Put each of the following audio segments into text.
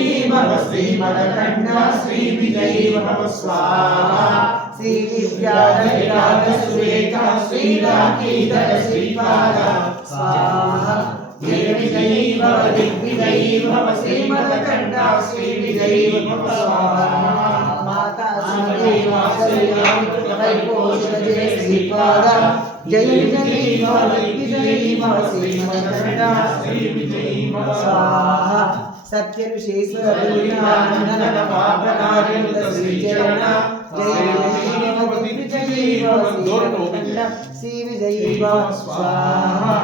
विजयी भव श्रीमदखण्ड श्री विजयी भव स्वाहा श्री विद्याधर सुरेखा श्रीराकीधर श्रीपाद स्वाहा जय विजयी भव दिग्विजयी भव श्रीमदखण्ड श्री विजयी भव स्वाहा माता जय श्रीपाद जय विजयी भव दिग्विजयी भव श्रीमदखण्ड श्री विजयी भव स्वाहा सत्य विशेश्वर श्रीचरण जय विजयी भव दिग्विजयी भव श्रीमदखण्ड श्री विजयी भव स्वाहा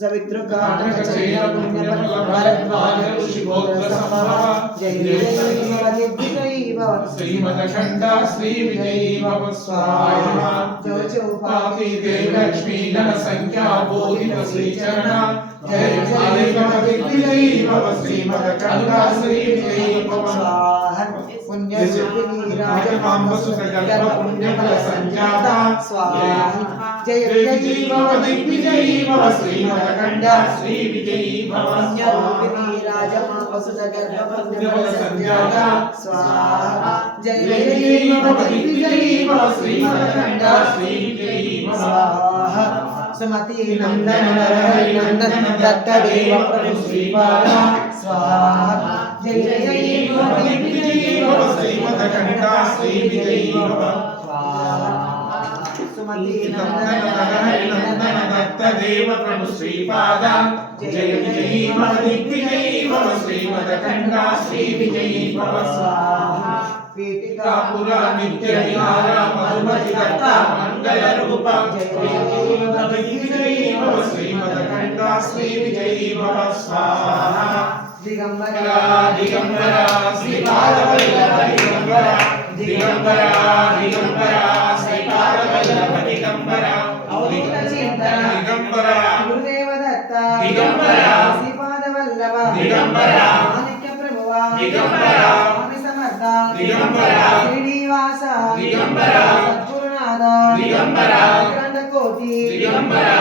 सवितृकानक चैन पुण्यफल भरद्वाज ऋषि गोत्र संभव जय विजयी भव दिग्विजयी भव श्रीमदखण्ड श्री विजयी भव स्वाहा जो चौपाती देव लक्ष्मी जन संख्या बोधित श्रीचरण जय विजयी भव दिग्विजयी भव श्रीमदखण्ड श्री विजयी भव स्वाहा पुण्य रूपिणी राजमांब सुसगर्भ पुण्यफल संजाता स्वाहा जय विजयी भव दिग्विजयी भव श्रीमदखण्ड श्री विजयी भव पुण्य रूपिणी राजमांब सुसगर्भ पुण्यफल संजाता स्वाहा जय विजयी भव दिग्विजयी भव श्रीमदखण्ड श्री विजयी भव स्वाहा सुमति नंदन नरहरि नंदन दत्त देव प्रभु श्रीपाद स्वाहा जय विजयी भव दिग्विजयी भव श्रीमदखण्ड श्री विजयी भव स्वाहा सुमति नंदन नरहरि नंदन दत्त देव प्रभु श्रीपाद जय विजयी भव दिग्विजयी भव श्रीमदखण्ड श्री विजयी भव स्वाहा पीठिका पुरा नित्य विहार मधुमति दत्ता मंगल रूप जय विजयी भव दिग्विजयी भव श्रीमदखण्ड श्री विजयी भव स्वाहा दिगंबरा दिगंबरा श्रीपाद वल्लभ दिगंबरा दिगंबरा दिगंबरा श्रीपाद वल्लभ दिगंबरा अवधूत चिंतन दिगंबरा गुरुदेव दत्त दिगंबरा श्रीपाद वल्लभ दिगंबरा माणिक्य प्रभुवा दिगंबरा स्वामी समर्थ दिगंबरा श्रीनिवास दिगंबरा सद्गुरुनाथ दिगंबरा ग्रंथकोटि दिगंबरा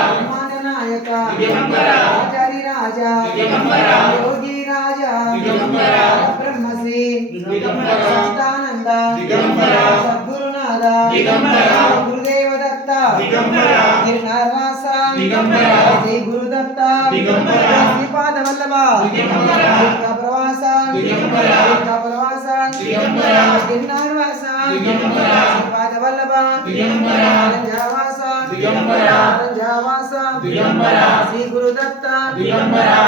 नायक दिगंबरा आचार्य राजा दिगंबरा योगी राजा दिगंबरा ब्रह्मश्री दिगंबरा सच्चिदानंद दिगंबरा सद्गुरुनाथ दिगंबरा गुरुदेव दत्त दिगंबरा गिरनारवास दिगंबरा श्री गुरुदत्त दिगंबरा श्रीपाद वल्लभ दिगंबरा प्रवास दिगंबरा प्रवास दिगंबरा गिरनारवास दिगंबरा श्रीपाद वल्लभ दिगंबरा रंजावास दिगंबरा रंजावास दिगंबरा श्री गुरुदत्त दिगंबरा